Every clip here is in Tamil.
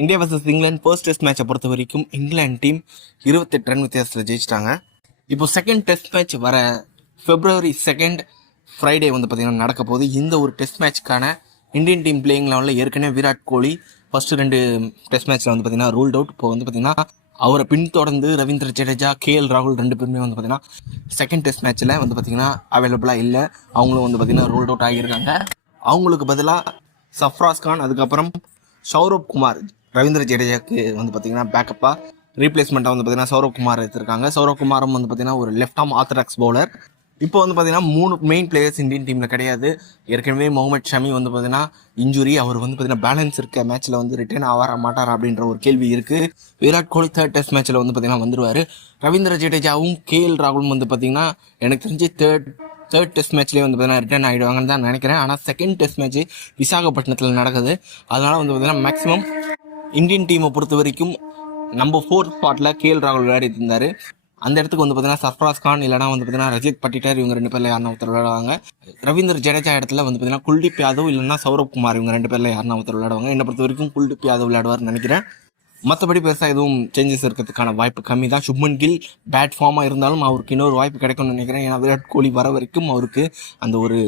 India versus England first test மேட்சை பொறுத்த வரைக்கும் இங்கிலாந்து டீம் இருபத்தெட்டு ரன் வித்தியாசத்தில் ஜெயிச்சிட்டாங்க. இப்போ செகண்ட் டெஸ்ட் மேட்ச் வர ஃபெப்ரவரி செகண்ட் ஃப்ரைடே வந்து பார்த்திங்கன்னா நடக்க போகுது. இந்த ஒரு டெஸ்ட் மேட்ச்க்கான இந்தியன் டீம் பிளேயிங் லெவலில் ஏற்கனவே விராட் கோலி ஃபர்ஸ்ட் ரெண்டு டெஸ்ட் மேட்ச்சில் வந்து பார்த்திங்கன்னா ரூல்ட் அவுட் இப்போ வந்து பார்த்திங்கன்னா அவரை பின்தொடர்ந்து ரவீந்திர ஜடேஜா கேஎல் ராகுல் ரெண்டு பேருமே வந்து பார்த்திங்கன்னா செகண்ட் டெஸ்ட் மேட்ச்சில் வந்து பார்த்தீங்கன்னா அவைலபிளாக இல்லை. அவங்களும் வந்து பார்த்திங்கன்னா ரூல்ட் அவுட் ஆகியிருக்காங்க. அவங்களுக்கு பதிலாக சஃப்ராஸ் கான் அதுக்கப்புறம் சௌரவ் குமார் ரவீந்திர ஜடேஜாக்கு வந்து பார்த்தீங்கன்னா பேக்கப்பாக ரீப்ளேஸ்மெண்ட்டாக வந்து பார்த்தீங்கன்னா சௌரவ் குமார் எடுத்திருக்காங்க. சௌரவ் குமாரும் வந்து பார்த்தீங்கன்னா ஒரு லெஃப்ட் ஆம் ஆர்த்தடாக்ஸ் பவுலர் இப்போ வந்து பார்த்தீங்கன்னா மூணு மெயின் பிளேயர்ஸ் இந்தியன் டீமில் கிடையாது. ஏற்கனவே முகமது ஷமி வந்து பார்த்தீங்கன்னா இன்ஜுரி அவர் வந்து பார்த்தீங்கன்னா பேலன்ஸ் இருக்க மேட்ச்சில் வந்து ரிட்டர்ன் ஆவாரா மாட்டாரா அப்படின்ற ஒரு கேள்வி இருக்குது விராட் கோலி தேர்ட் டெஸ்ட் மேட்ச்சில் வந்து பார்த்தீங்கன்னா வந்துருவார். ரவீந்திர ஜடேஜாவும் கேஎல் ராகுலும் வந்து பார்த்தீங்கன்னா எனக்கு தெரிஞ்சு தேர்ட் தேர்ட் டெஸ்ட் மேட்ச்லேயே வந்து பார்த்தீங்கன்னா ரிட்டர்ன் ஆகிடுவாங்கன்னு தான் நினைக்கிறேன். ஆனால் செகண்ட் டெஸ்ட் மேட்ச் விசாகப்பட்டினத்தில் நடக்குது. அதனால் வந்து பார்த்தீங்கன்னா மேக்ஸிமம் இந்தியன் டீமை பொறுத்த வரைக்கும் நம்பர் ஃபோர் ஸ்பாட்டில் கே எல் ராகுல் விளையாடிட்டு இருந்தார். அந்த இடத்துக்கு வந்து பார்த்தீங்கன்னா சர்ஃப்ராஸ் கான் இல்லைனா வந்து பார்த்தீங்கன்னா ரஜித் பட்டிட்டர். இவங்க ரெண்டு பேரில் யாருன்னா ஒருத்தர் விளையாடுவாங்க. ரவீந்தர் ஜடேஜா இடத்துல வந்து பார்த்தீங்கன்னா குல்தீப் யாதவ் இல்லைன்னா சௌரவ் குமார் இவங்க ரெண்டு பேரில் யாருன்னா ஒருத்தர் விளையாடுவாங்க. என்னை பொறுத்த வரைக்கும் குல்தீப் யாதவ் விளையாடுவார்னு நினைக்கிறேன். மற்றபடி பெருசாக எதுவும் சேஞ்சஸ் இருக்கிறதுக்கான வாய்ப்பு கம்மி தான் சுப்மன் கில் பேட் ஃபார்மாக இருந்தாலும் அவருக்கு இன்னொரு வாய்ப்பு கிடைக்கும்னு நினைக்கிறேன். ஏன்னா விராட் கோலி வர வரைக்கும் அவருக்கு அந்த ஒரு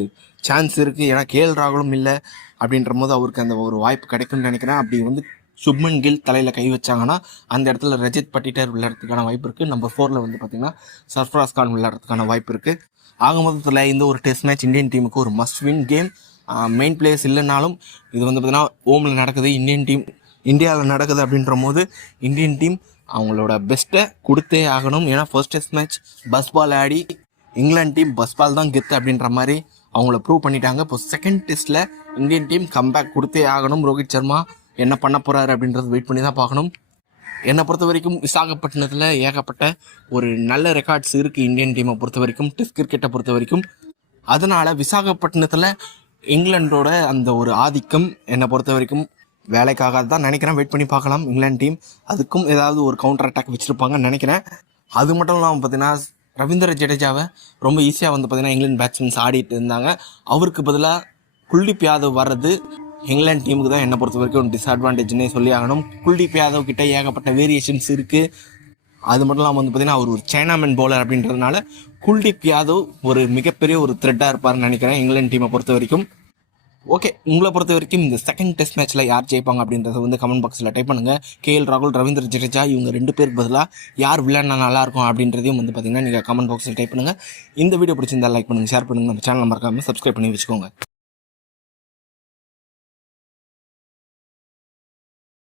சான்ஸ் இருக்குது ஏன்னா கேஎல் ராகுலும் இல்லை அப்படின்ற போது அவருக்கு அந்த ஒரு வாய்ப்பு கிடைக்கும்னு நினைக்கிறேன். அப்படி வந்து சுப்மன் கில் தலையில் கை வச்சாங்கன்னா அந்த இடத்துல ரஜித் பட்டிட்டர் விளையாடுறதுக்கான வாய்ப்பு இருக்குது நம்பர் ஃபோரில் வந்து பார்த்தீங்கன்னா சர்ஃப்ராஸ் கான் விளையாடுறதுக்கான வாய்ப்பு இருக்குது ஆக மொத்தத்தில் இந்த ஒரு டெஸ்ட் மேட்ச் இந்தியன் டீமுக்கு ஒரு must win game main players இல்லைனாலும் இது வந்து பார்த்திங்கன்னா ஓமில் நடக்குது. இந்தியன் டீம் இந்தியாவில் நடக்குது அப்படின்ற போது இந்தியன் டீம் அவங்களோட பெஸ்ட்டை கொடுத்தே ஆகணும். ஏன்னா ஃபர்ஸ்ட் டெஸ்ட் மேட்ச் பஸ் பால் ஆடி இங்கிலாந்து டீம் பஸ் பால் தான் கெத்து அப்படின்ற மாதிரி அவங்கள ப்ரூவ் பண்ணிட்டாங்க. இப்போ செகண்ட் டெஸ்ட்டில் இந்தியன் டீம் கம்பேக் கொடுத்தே ஆகணும். ரோஹித் சர்மா என்ன பண்ண போகிறாரு அப்படின்றது வெயிட் பண்ணி தான் பார்க்கணும். என்னை பொறுத்த வரைக்கும் விசாகப்பட்டினத்தில் ஏகப்பட்ட ஒரு நல்ல ரெக்கார்ட்ஸ் இருக்குது இந்தியன் டீமை பொறுத்த வரைக்கும் டெஸ்ட் கிரிக்கெட்டை பொறுத்த வரைக்கும். அதனால் விசாகப்பட்டினத்தில் இங்கிலாண்டோட அந்த ஒரு ஆதிக்கம் என்னை பொறுத்த வரைக்கும் வேலைக்காக தான் நினைக்கிறேன். வெயிட் பண்ணி பார்க்கலாம். இங்கிலாந்து டீம் அதுக்கும் ஏதாவது ஒரு கவுண்டர் அட்டாக் வச்சுருப்பாங்கன்னு நினைக்கிறேன். அது மட்டும் இல்லாமல் பார்த்தீங்கன்னா ரவீந்திர ஜடேஜாவை ரொம்ப ஈஸியாக வந்து பார்த்தீங்கன்னா இங்கிலாந்து பேட்ஸ்மேன்ஸ் ஆடிட்டு இருந்தாங்க. அவருக்கு பதிலாக குல்தீப் யாதவ் வர்றது இங்கிலாந்து டீமுக்கு தான். என்னை பொறுத்த வரைக்கும் டிஸ்அட்வான்டேஜ்னே சொல்லி ஆகணும். குல்தீப் யாதவ் கிட்ட ஏகப்பட்ட வேரியேஷன்ஸ் இருக்குது அது மட்டும் இல்லாமல் வந்து பார்த்தீங்கன்னா அவர் ஒரு சைனாமேன் பவுலர் அப்படின்றதுனால குல்தீப் யாதவ் ஒரு மிகப்பெரிய ஒரு த்ரெட்டாக இருப்பார்னு நினைக்கிறேன். இங்கிலாந்து டீமை பொறுத்த வரைக்கும். ஓகே உங்களை பொறுத்த வரைக்கும் இந்த செகண்ட் டெஸ்ட் மேட்ச்சில் யார் ஜெயிப்பாங்க அப்படின்றத வந்து கமெண்ட் பாக்ஸில் டைப் பண்ணுங்கள் கேஎல் ராகுல் ரவீந்திர ஜடேஜா இவங்க ரெண்டு பேருக்கு பதிலாக யார் விளையாடினா நல்லாயிருக்கும் அப்படின்றதையும் வந்து பார்த்தீங்கன்னா நீங்கள் கமெண்ட் பாக்ஸில் டைப் பண்ணுங்கள் இந்த வீடியோ பிடிச்சிருந்தா லைக் பண்ணுங்கள் ஷேர் பண்ணுங்கள் நம்ம சேனல் மறக்காமல் சப்ஸ்கிரைப் பண்ணி வச்சுக்கோங்க.